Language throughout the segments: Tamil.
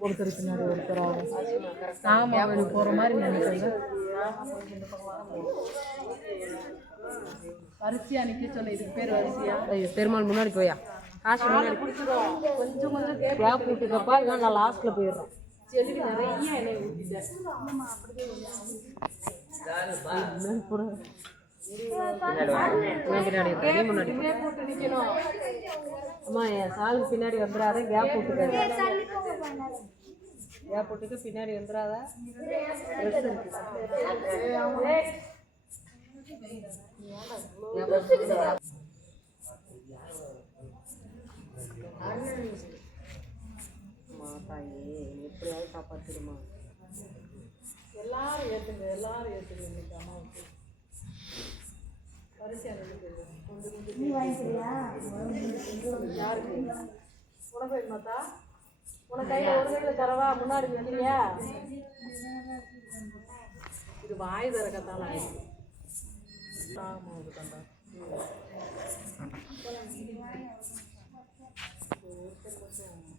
ஒருத்தர் பின்னாடி ஒருத்தர் ஆகும் ஆமாம் வெளியே போகிற மாதிரி நினைக்கிறேன் வரிசையா நிக்க சொல்ல இதுக்கு பேர் வரிசையா? ஐயோ பெருமாள் முன்னாடி போயா? காசு முன்னாடி. கொஞ்சம் கொஞ்சம் கேப் விட்டுக்கப்பா நான் லாஸ்ட்டில் போயிடுறேன். செடிக்கு நிறைய எண்ணெய் ஊற்றிட்டேன் நான் பின்னாடி முன்னாடி இதே அம்மா என் சாலுக்கு பின்னாடி வந்துடாத கேப் விட்டுக்க ஏர்போர்ட்டுக்கு பின்னாடி வந்துடாத மாதாயே எப்படியாவது காப்பாற்றிடுமா எல்லாரும் ஏற்றுங்க எல்லாரும் ஏற்றுங்க இன்னைக்கு அம்மாவுக்கு வரிசையாக கொண்டு கொண்டு யாருக்கு உடம்பு என்னத்தா உனக்கு கையில ஒரு கையில தரவா? முன்னாடி வைக்கிறியா இது வாய் திறக்கத்தான்? ஆயிடுச்சு ஆமா இது கண்டா. ஏதாவது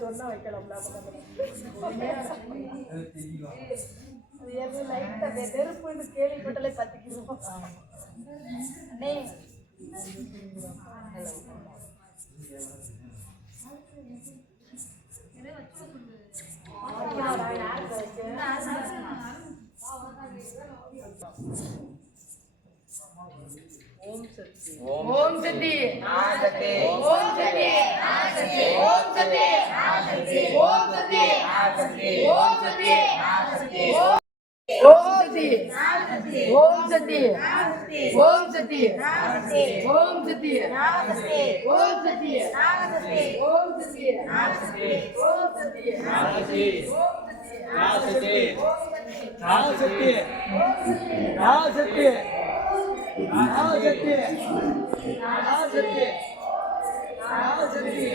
சொன்னா வைக்கலாம் லைட்டா நெருப்புன்னு கேள்விப்பட்டாலே பத்து கிலோ அண்ணே Thank you. ओम सती ओम सती ओम सती ओम सती ओम सती ओम सती ओम सती ओम सती ओम सती ओम सती ओम सती ओम सती ओम सती ओम सती सत्य सत्य ஆ சக்தி ஆ சக்தி ஆ சக்தி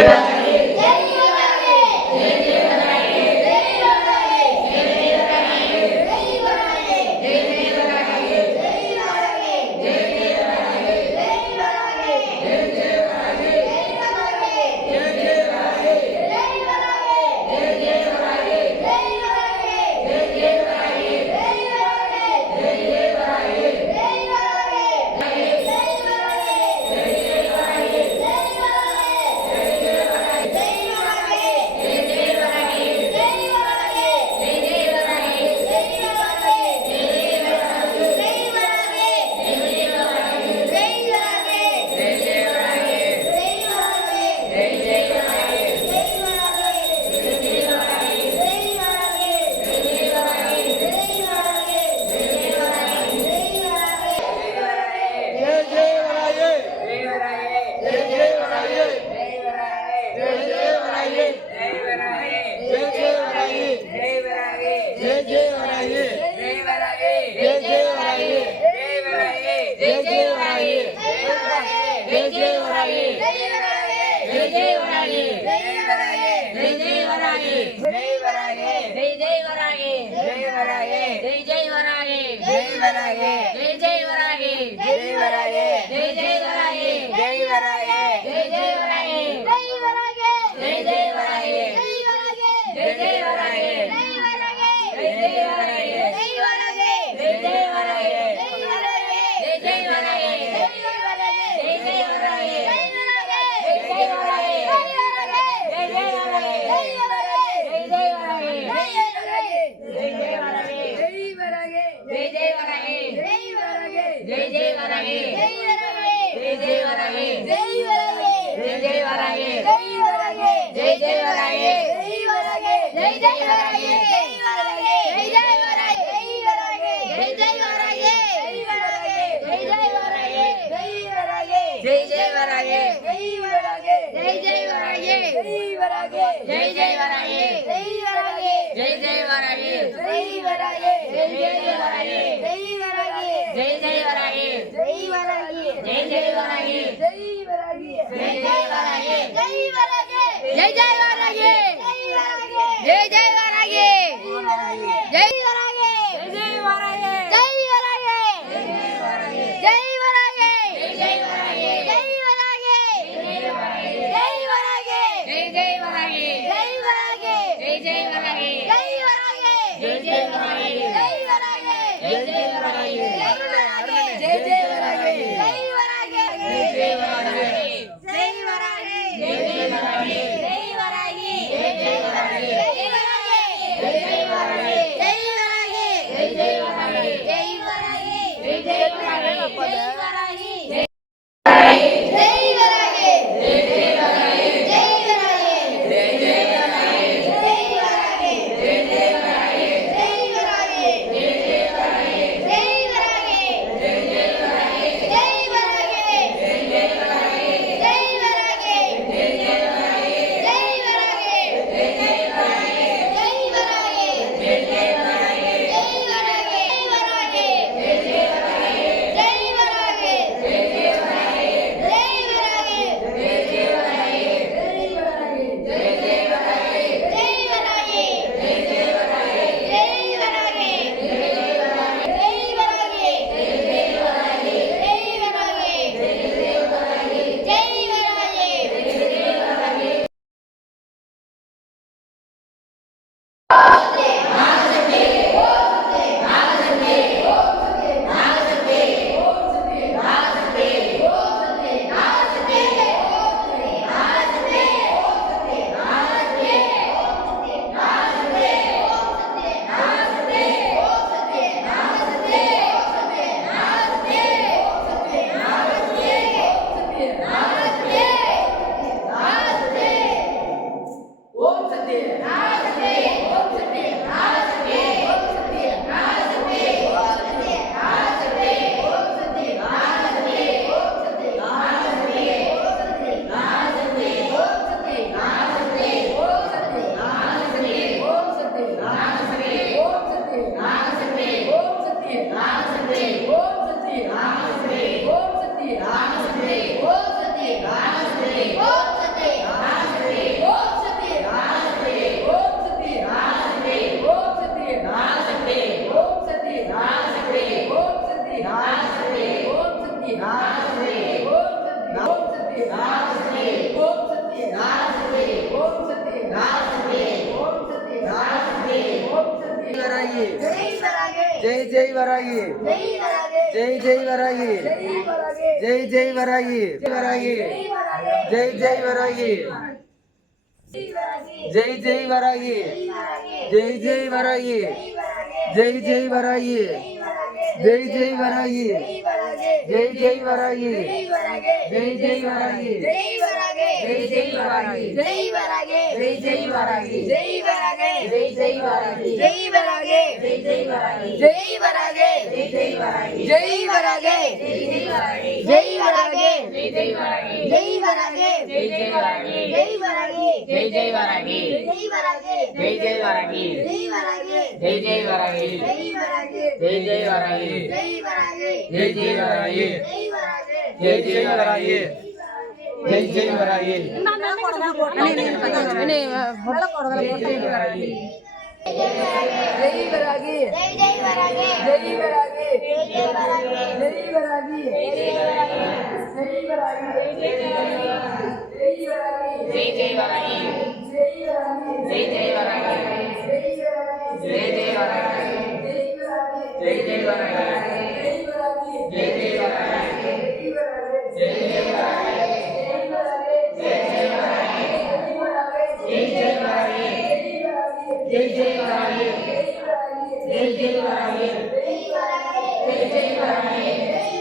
Yeah. ஜெய் வராயே ஜெய் ஜெய் வராயே ஜெய் வராயே வரவே ஜெய் ஜெய் வரவே ஜெய் வரவே ஜெய் ஜெய் வரவே ஜெய் ஜெய் ஜெய் ஜெய் ஜெய் ஜெய் जय जय वरागे जय जय वरागे जय वरागे जय जय वरागे जय वरागे जय वरागे जय वरागे जय वरागे जय वरागे जय जय वरागे जय वरागे जय जय वरागे जय वरागे जय जय वरागे जय वरागे जय जय वरागे जय वरागे जय वरागी जय जय वरागी जय जय वरागी जय जय वरागी जय जय जय जय वरागी जय जय वरागी जय जय वरागी जय जय वरागी ஜெய் ஜெய் வராகி ஜெய் ஜெய் வராகி ஜெய் ஜெய் வராகி ஜெய் ஜெய் வராகி ஜெய் வராகே ஜெய் ஜெய் வராகி ஜெய் வராகே ஜெய் ஜெய் வராகி ஜெய் வராகே ஜெய் ஜெய் வராகி ஜெய் வராகே ஜெய் ஜெய் வராகி ஜெய் வராகே ஜெய் ஜெய் வராகி ஜெய் வராகே ஜெய் ஜெய் வராகி ஜெய் வராகே ஜெய் ஜெய் வராகி ஜெய் வராகே ஜெய் ஜெய் வராகி ஜெய் வராகே ஜெய் ஜெய் வராகி ஜெய் வராகே ஜெய் ஜெய் வராகி ஜெய் வராகே बनाइए जय जय बनाइए जय जय बनाइए जय जय बनाइए जय बरागी जय बरागी जय बरागी जय बरागी जय बरागी जय बरागी जय जय बरागी जय जय बरागी जय देव जय देव जय जय देव जय देव जय जय जय देव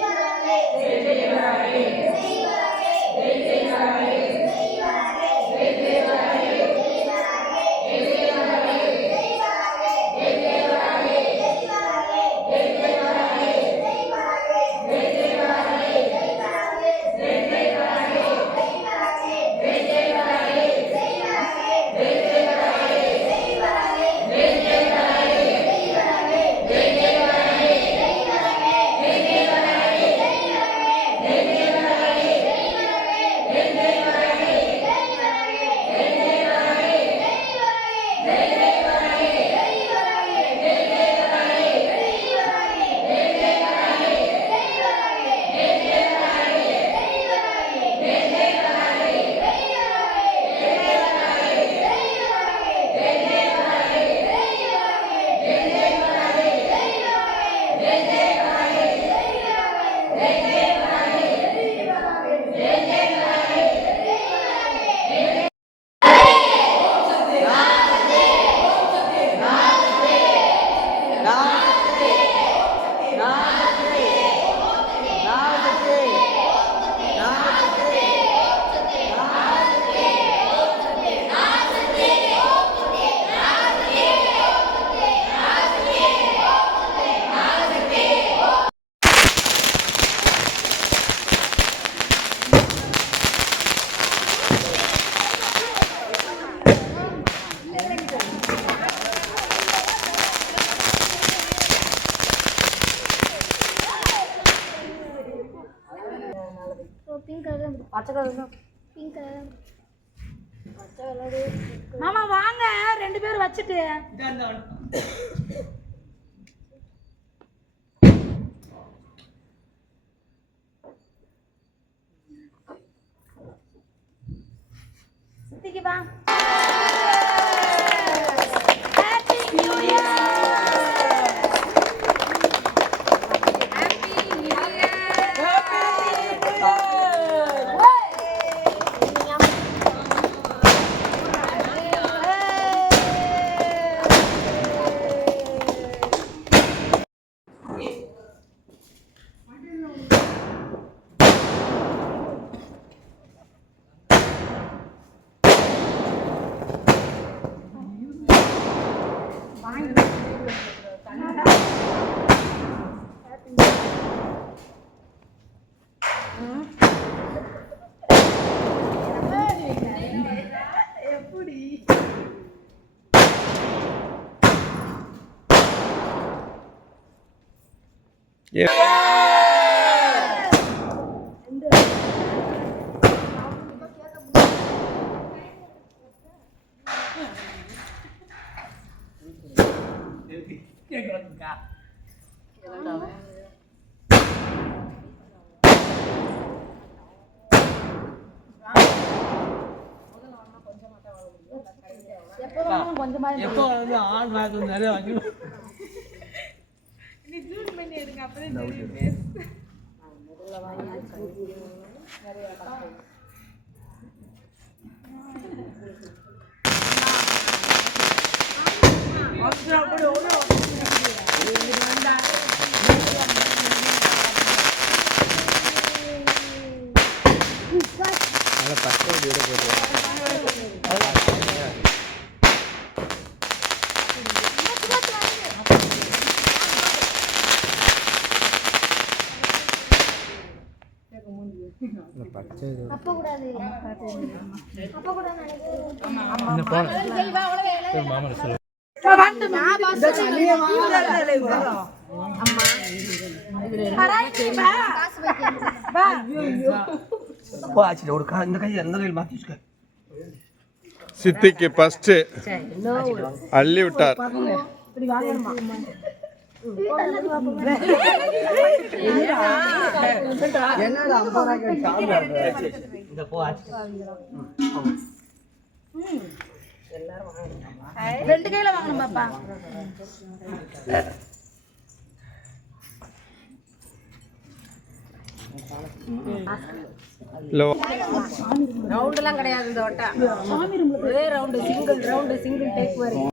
വെച്ചിട്ട് ശ്രദ്ധിക്കുക எப்போ வந்து ஆண் வாக்கு நிறைய வாங்கி Ini dulu menyerang apa சித்திக்கு ஃபர்ஸ்ட் அள்ளி விட்டார். என்னடா இந்த போ ரெண்டு கையில வாங்கணும் பாப்பா லோ கிடையாது இந்த வட்டம் round single round single take மாதிரி